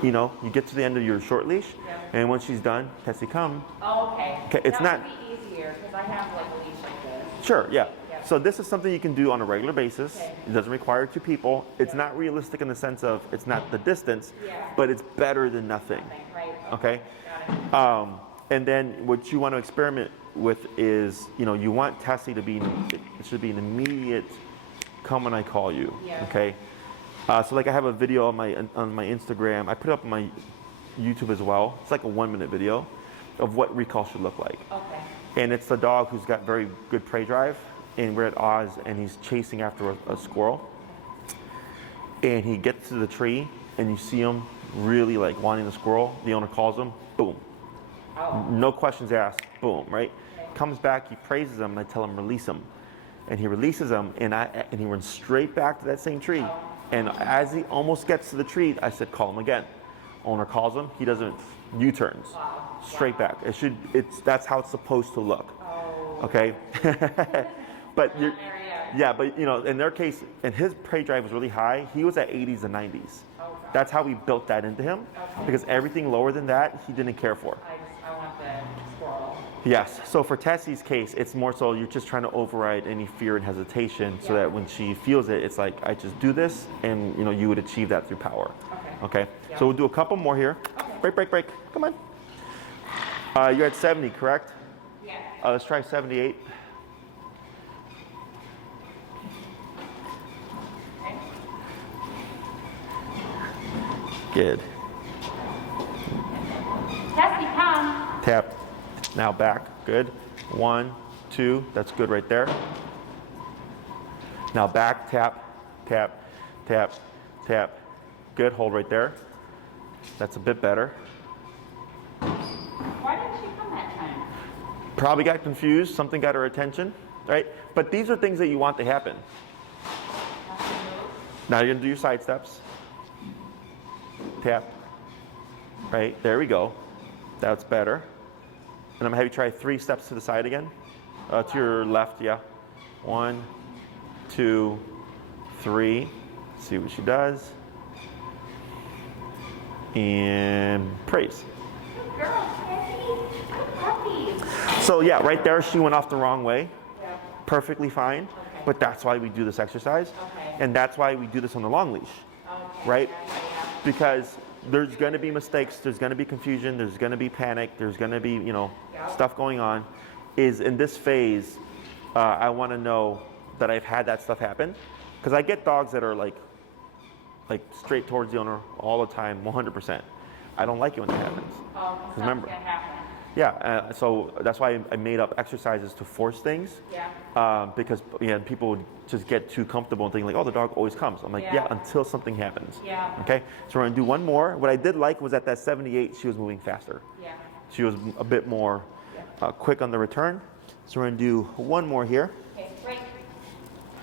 You get to the end of your short leash, and when she's done, Tessie, come. Oh, okay. It's that not. would be easier, because I have like a leash like this. Sure, yeah. So this is something you can do on a regular basis. It doesn't require two people. It's not realistic in the sense of it's not the distance, but it's better than nothing. Okay. Got it. And then what you want to experiment with is, you want Tessie to be, it should be an immediate come when I call you. Okay. So like I have a video on my Instagram. I put it up on my YouTube as well. It's like a 1-minute video of what recall should look like. Okay. And it's the dog who's got very good prey drive, and we're at Oz, and he's chasing after a squirrel. And he gets to the tree, and you see him really like wanting the squirrel. The owner calls him, boom. No questions asked, boom, right? Comes back, he praises him, and I tell him release him. And he releases him, and he runs straight back to that same tree. And as he almost gets to the tree, I said, call him again. Owner calls him, he doesn't, U-turns, straight back. That's how it's supposed to look. Okay? But in their case, and his prey drive was really high, he was at 80s and 90s. That's how we built that into him, because everything lower than that, he didn't care for. I want the squirrel. Yes, so for Tessie's case, it's more so you're just trying to override any fear and hesitation, so that when she feels it, it's like, I just do this, and you would achieve that through power. Okay? So we'll do a couple more here. Break. Come on. You're at 70, correct? Yeah. Let's try 78. Good. Tessie, come. Tap. Now back. Good. 1, 2. That's good right there. Now back. Tap. Tap. Tap. Tap. Good. Hold right there. That's a bit better. Why didn't she come that time? Probably got confused. Something got her attention, right? But these are things that you want to happen. Now you're going to do your side steps. Tap. Right, there we go. That's better. And I'm going to have you try 3 steps to the side again. To your left, yeah. 1, 2, 3. See what she does. And praise. Good girl, Tessie. Good puppy. So yeah, right there she went off the wrong way. Yeah. Perfectly fine. Okay. But that's why we do this exercise. Okay. And that's why we do this on the long leash. Okay. Right? Yeah. Because there's going to be mistakes, there's going to be confusion, there's going to be panic, there's going to be, stuff going on. Is in this phase, I want to know that I've had that stuff happen. Because I get dogs that are like straight towards the owner all the time, 100%. I don't like it when that happens. Oh, Remember, something's gonna happen. yeah, so that's why I made up exercises to force things. Yeah. Because people would just get too comfortable and think like, oh, the dog always comes. I'm like, yeah, until something happens. Yeah. Okay, so we're gonna do one more. What I did like was at that 78, she was moving faster. Yeah. She was a bit more quick on the return. So we're gonna do one more here. Okay, break.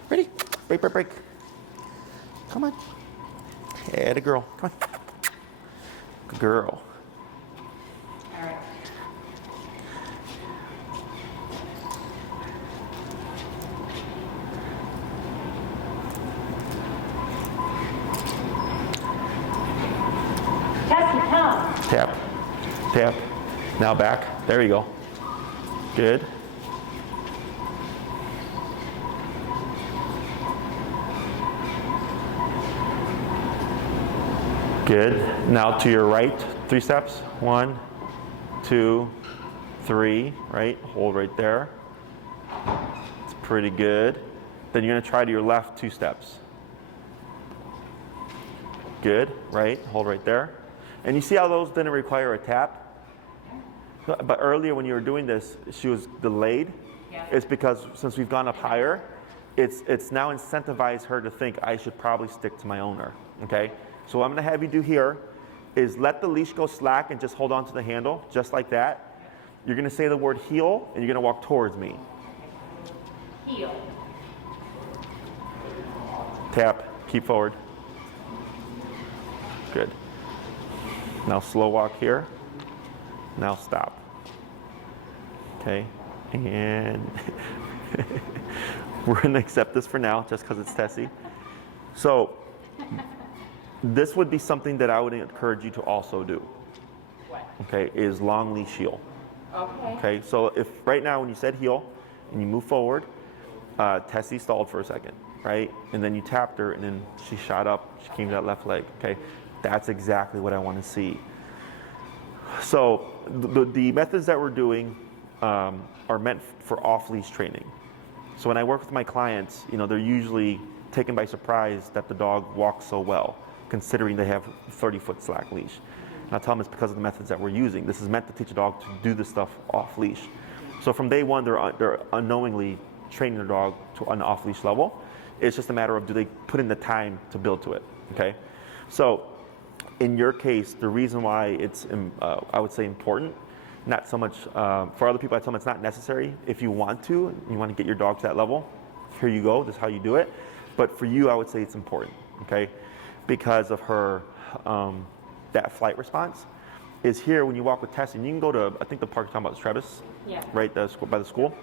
Ready? Break, break, break. Come on. Atta girl. Come on. Good girl. All right. Tessie, come. Tap. Tap. Now back. There you go. Good. Good. Now to your right, 3 steps. 1, 2, 3, right? Hold right there. It's pretty good. Then you're gonna try to your left 2 steps. Good, right? Hold right there. And you see how those didn't require a tap? But earlier when you were doing this, she was delayed. Yeah. It's because since we've gone up higher, it's now incentivized her to think I should probably stick to my owner, okay? So what I'm gonna have you do here is let the leash go slack and just hold on to the handle, just like that. You're gonna say the word heel and you're gonna walk towards me. Heel. Tap, keep forward. Good. Now slow walk here. Now stop. Okay, and we're gonna accept this for now just because it's Tessie. So this would be something that I would encourage you to also do. What? Okay, is long leash heel. Okay. Okay, so if right now when you said heel and you move forward, Tessie stalled for a second, right? And then you tapped her and then she shot up, she came to that left leg, okay? That's exactly what I want to see. So the methods that we're doing are meant for off-leash training. So when I work with my clients, they're usually taken by surprise that the dog walks so well, considering they have 30-foot slack leash. And I tell them it's because of the methods that we're using. This is meant to teach a dog to do this stuff off-leash. So from day one, they're unknowingly training their dog to an off-leash level. It's just a matter of do they put in the time to build to it, okay? So in your case, the reason why it's, I would say, important, not so much, for other people I tell them it's not necessary. If you want to get your dog to that level, here you go, this is how you do it. But for you, I would say it's important, okay? Because of her, that flight response is here when you walk with Tessie, and you can go to, I think the park you're talking about is Travis, right, by the school.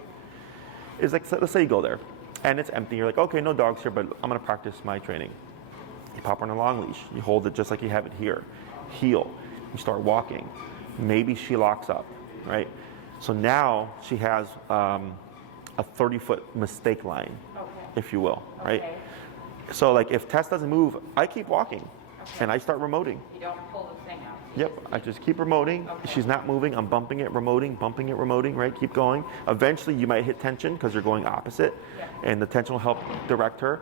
It's like, let's say you go there, and it's empty, you're like, okay, no dogs here, but I'm gonna practice my training. You pop her on a long leash, you hold it just like you have it here. Heel, you start walking. Maybe she locks up, right? So now she has a 30-foot mistake line, if you will, right? Okay. So like if Tess doesn't move, I keep walking and I start remoting. You don't pull the thing out. Yep, I just keep remoting. She's not moving, I'm bumping it, remoting, right? Keep going. Eventually you might hit tension because you're going opposite and the tension will help direct her.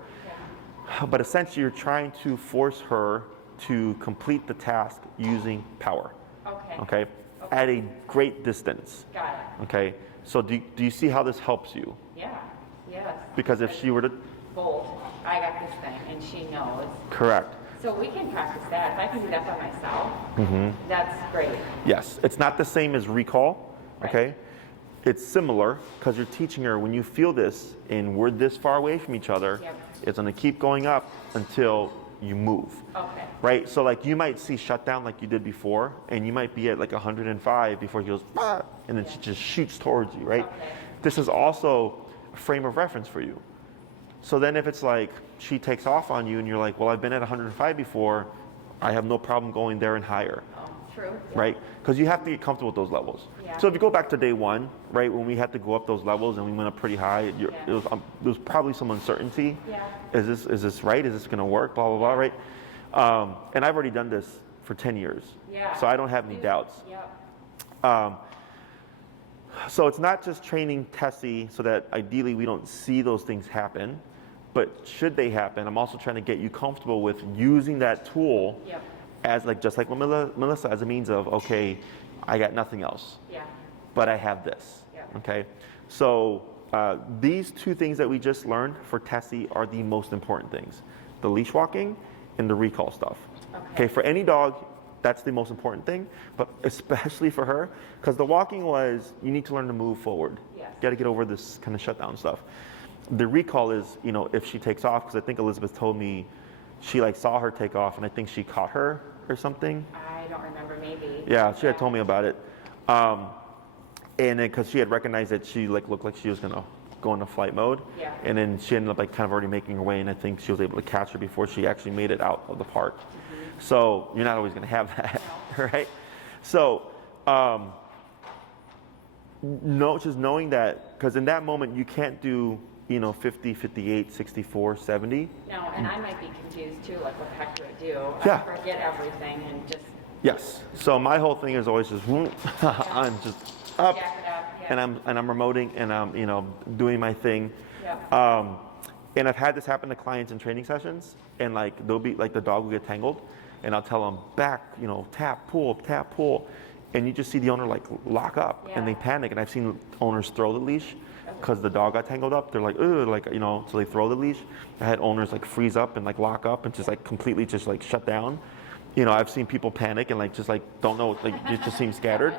But essentially you're trying to force her to complete the task using power. Okay? At a great distance. Got it. Okay? So do you see how this helps you? Yeah. Yes. Because if she were to... Bold. I got this thing, and she knows. Correct. So we can practice that. If I can do that by myself, that's great. Yes. It's not the same as recall. Okay? It's similar because you're teaching her when you feel this and we're this far away from each other, it's going to keep going up until you move. Okay. Right? So like you might see shutdown like you did before, and you might be at like 105 before he goes, bah, and then she just shoots towards you, right? Okay. This is also a frame of reference for you. So then if it's like she takes off on you and you're like, well, I've been at 105 before, I have no problem going there and higher. Oh, true. Yeah. Right? Because you have to get comfortable with those levels. Yeah. So if you go back to day one, right, when we had to go up those levels and we went up pretty high, there was probably some uncertainty. Yeah. Is this right? Is this going to work? Blah, blah, blah, right? And I've already done this for 10 years. Yeah. So I don't have any doubts. Yeah. So it's not just training Tessie so that ideally we don't see those things happen, but should they happen, I'm also trying to get you comfortable with using that tool Yep. as like, just like with Melissa, as a means of, okay, I got nothing else, Yeah. but I have this, Yep. okay? So these two things that we just learned for Tessie are the most important things, the leash walking and the recall stuff. Okay, for any dog, that's the most important thing, but especially for her, because the walking was, you need to learn to move forward. Yes. You got to get over this kind of shutdown stuff. The recall is, if she takes off, because I think Elizabeth told me she like saw her take off, and I think she caught her or something. I don't remember, maybe. Yeah, she had told me about it. And then because she had recognized that she like looked like she was gonna go into flight mode. Yeah. And then she ended up like kind of already making her way, and I think she was able to catch her before she actually made it out of the park. So you're not always gonna have that, right? So just knowing that, because in that moment you can't do 50, 58, 64, 70. No, and I might be confused too, like what the heck do I do? Yeah. I forget everything and just Yes. So my whole thing is always just I'm just up, jack it up. Yeah. and I'm remoting and I'm doing my thing. Yeah. And I've had this happen to clients in training sessions, and like they'll be like the dog will get tangled, and I'll tell them back, tap, pull, and you just see the owner like lock up and they panic. And I've seen owners throw the leash because the dog got tangled up. They're like, ugh, so they throw the leash. I had owners like freeze up and like lock up and just like completely just like shut down. I've seen people panic and like just like don't know, like it just seems scattered.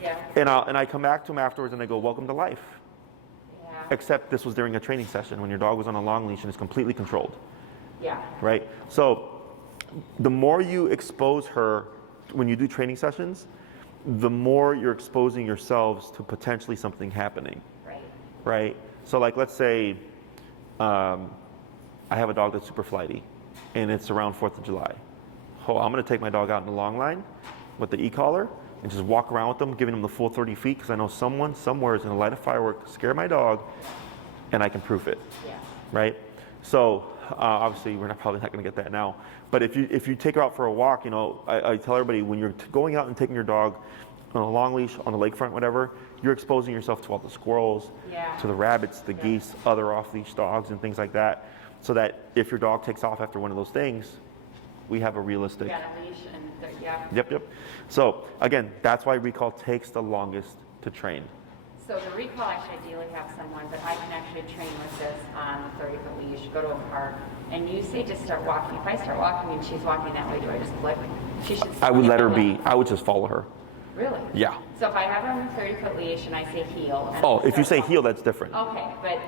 Yeah. And I come back to them afterwards and I go, welcome to life. Yeah. Except this was during a training session when your dog was on a long leash and is completely controlled. Yeah. Right? So the more you expose her when you do training sessions, the more you're exposing yourselves to potentially something happening. Right. Right? So like let's say I have a dog that's super flighty and it's around 4th of July. Oh, I'm going to take my dog out in the long line with the e-collar and just walk around with them, giving them the full 30 feet because I know someone somewhere is going to light a firework, scare my dog, and I can proof it. Yeah. Right? So obviously we're probably not going to get that now. But if you take her out for a walk, I tell everybody when you're going out and taking your dog on a long leash, on the lakefront, whatever, you're exposing yourself to all the squirrels, to the rabbits, the geese, other off-leash dogs, and things like that. So that if your dog takes off after one of those things, we have a realistic. Yeah, leash and yeah. Yep. So again, that's why recall takes the longest to train. So the recall, I should ideally have someone, but I can actually train with this on a 30-foot leash, go to a park, and you say just start walking. If I start walking and she's walking that way, do I just click? She should. I would let her be. I would just follow her. Really? Yeah. So if I have her on a 30-foot leash and I say heel. And Oh, if you say walking- heel, that's different. Okay, but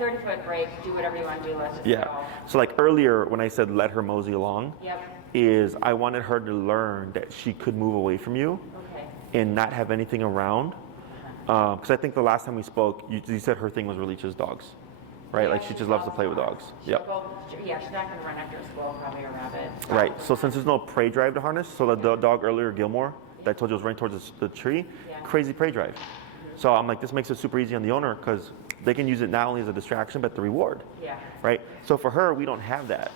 30-foot break, do whatever you want to do. Let's just Yeah. go. So like earlier when I said let her mosey along, Yep. is I wanted her to learn that she could move away from you Okay. and not have anything around. Because I think the last time we spoke, you said her thing was really just dogs, right? Yeah, like she just loves to play with dogs. She'll Yep. go, yeah, she's not going to run after a squirrel, probably a rabbit. Right. So since there's no prey drive to harness, so the dog earlier, Gilmore, that I told you was running towards the tree, Yeah. crazy prey drive. So I'm like, this makes it super easy on the owner because they can use it not only as a distraction but the reward. Yeah. Right. So for her, we don't have that.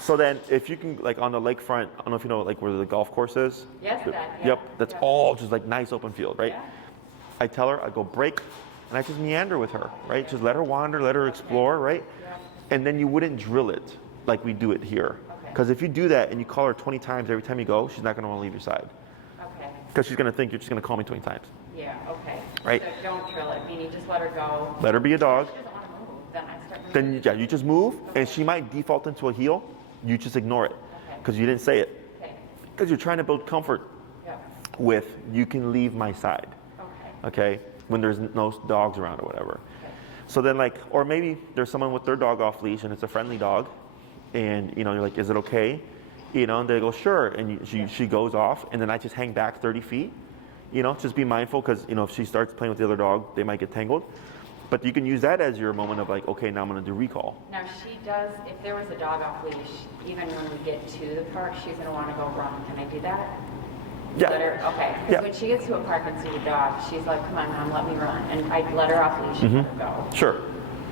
So then if you can, like on the lakefront, I don't know if you know like where the golf course is. Yes, that, yeah. Yep. That's Yeah. all just like nice open field, right? Yeah. I tell her, I go break, and I just meander with her, right? Just let her wander, let her explore, right? Yeah. And then you wouldn't drill it like we do it here. Okay. Because if you do that and you call her 20 times every time you go, she's not going to want to leave your side. Okay. Because she's going to think you're just going to call me 20 times. Yeah, okay. Right. So don't drill it, meaning just let her go. Let her be a dog. If she doesn't want to move, then I start moving. Then yeah, you just move, and she might default into a heel. You just ignore it because you didn't say it. Okay. Because you're trying to build comfort Yep. with you can leave my side. Okay. Okay, when there's no dogs around or whatever. Okay. So then like, or maybe there's someone with their dog off leash and it's a friendly dog, and you're like, is it okay? And they go, sure, and she goes off, and then I just hang back 30 feet. Just be mindful because if she starts playing with the other dog, they might get tangled. But you can use that as your moment of like, okay, now I'm going to do recall. Now she does, if there was a dog off leash, even when we get to the park, she's going to want to go run. Can I do that? Yeah. Okay. Because when she gets to a park and sees a dog, she's like, come on, Mom, let me run. And I'd let her off leash and let her go. Sure.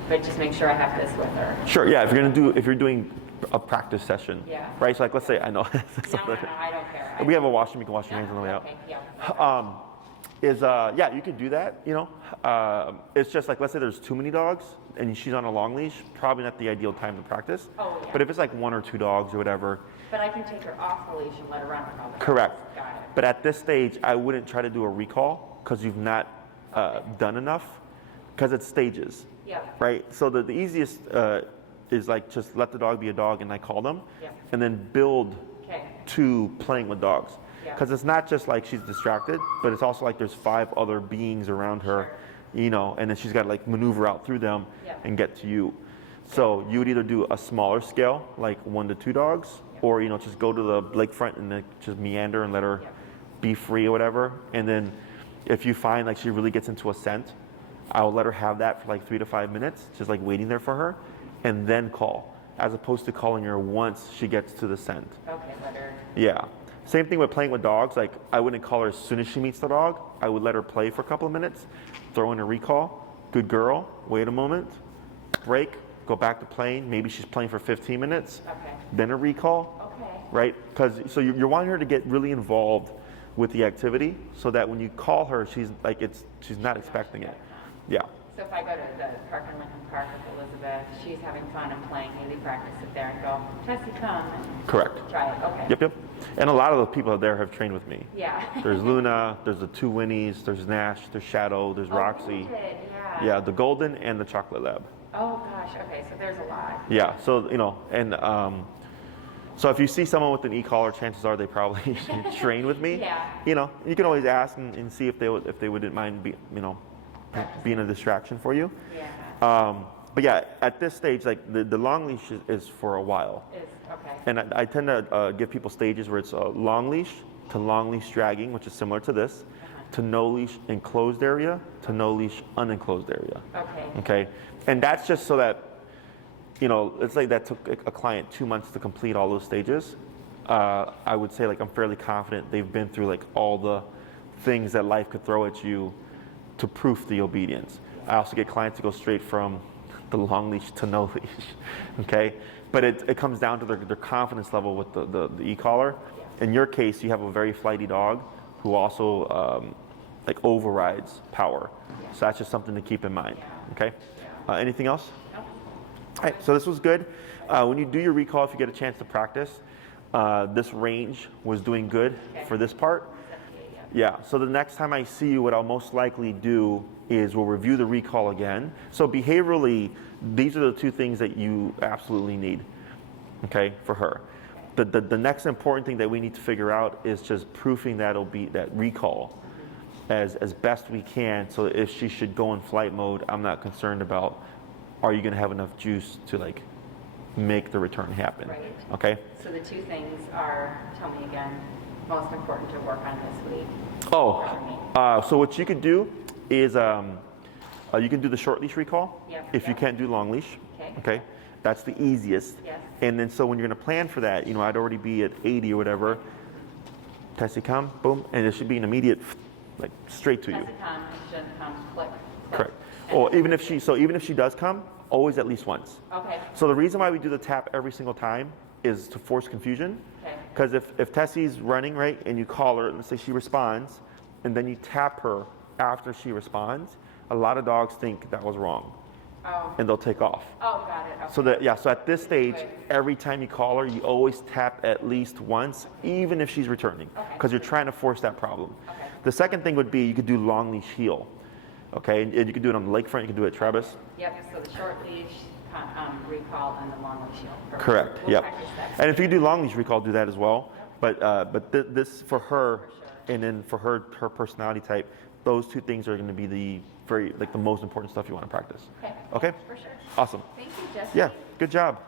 But just make sure I have this with her. Sure, yeah. If you're doing a practice session, right? So like, let's say, I know. No, I don't care. We have a washroom, you can wash your hands on the way out. Okay, yeah. Yeah, you could do that, you know. It's just like, let's say there's too many dogs and she's on a long leash, probably not the ideal time to practice. Oh, yeah. But if it's like 1 or 2 dogs or whatever. But I can take her off the leash and let her run with all the Correct. dogs. Got it. But at this stage, I wouldn't try to do a recall because you've not done enough, because it's stages, right? So the easiest is like just let the dog be a dog and I call them, and then build to playing with dogs. Because it's not just like she's distracted, but it's also like there's 5 other beings around her, you know, and then she's got to like maneuver out through them and get to you. So you would either do a smaller scale, like 1 to 2 dogs, or, you know, just go to the lakefront and then just meander and let her be free or whatever. And then if you find like she really gets into a scent, I'll let her have that for like 3 to 5 minutes, just like waiting there for her, and then call, as opposed to calling her once she gets to the scent. Okay, let her. Yeah. Same thing with playing with dogs. Like, I wouldn't call her as soon as she meets the dog. I would let her play for a couple of minutes, throw in a recall. Good girl. Wait a moment. Break. Go back to playing. Maybe she's playing for 15 minutes. Okay. Then a recall. Okay. Right? Because so you're wanting her to get really involved with the activity, so that when you call her, she's not expecting it. Yeah. So if I go to the park in Lincoln Park with Elizabeth, she's having fun and playing, maybe practice it there and go, Tessie, come. And Correct. try it. Okay. Yep. And a lot of the people there have trained with me. Yeah. There's Luna, there's the 2 Winnies, there's Nash, there's Shadow, there's Roxy. Yeah, the Golden and the Chocolate Lab. Oh gosh, okay, so there's a lot. Yeah, so, you know, and so if you see someone with an e-collar, chances are they probably train with me. Yeah. You know, you can always ask and see if they wouldn't mind being a distraction for you. Yeah. But yeah, at this stage, like the long leash is for a while. Okay. And I tend to give people stages where it's a long leash to long leash dragging, which is similar to this, to no leash enclosed area, to no leash unenclosed area. Okay. And that's just so that, you know, let's say that took a client 2 months to complete all those stages. I would say, like, I'm fairly confident they've been through like all the things that life could throw at you to proof the obedience. I also get clients to go straight from the long leash to no leash, okay? But it comes down to their confidence level with the e-collar. In your case, you have a very flighty dog who also like overrides power. So that's just something to keep in mind, okay? Anything else? No. All right, so this was good. When you do your recall, if you get a chance to practice, this range was doing good for this part. Yeah, so the next time I see you, what I'll most likely do is we'll review the recall again. So behaviorally, these are the 2 things that you absolutely need, okay, for her. The next important thing that we need to figure out is just proofing that recall as best we can, so if she should go in flight mode, I'm not concerned about, are you gonna have enough juice to like make the return happen, okay? So the 2 things are, tell me again, most important to work on this week? So what you could do is you can do the short leash recall if you can't do long leash. Okay, that's the easiest. And then so when you're going to plan for that, you know, I'd already be at 80 or whatever. Tessie, come, boom, and it should be an immediate, like straight to you. Tessie, come, shouldn't come, click. Correct. Or even if she does come, always at least once. Okay. So the reason why we do the tap every single time is to force confusion. Because if Tessie's running, right, and you call her, let's say she responds, and then you tap her after she responds, a lot of dogs think that was wrong. And they'll take off. Got it. Okay. So at this stage, every time you call her, you always tap at least once, even if she's returning, because you're trying to force that problem. The second thing would be you could do long leash heel. Okay, and you can do it on the lakefront, you can do it at Travis. Yep, so the short leash, recall, and the long leash heel. Perfect. Correct, We'll yep. practice that. And if you do long leash recall, do that as well. But this for her, and then for her personality type, those 2 things are going to be the most important stuff you want to practice. Okay? For sure. Awesome. Thank you, Jessica. Yeah, good job.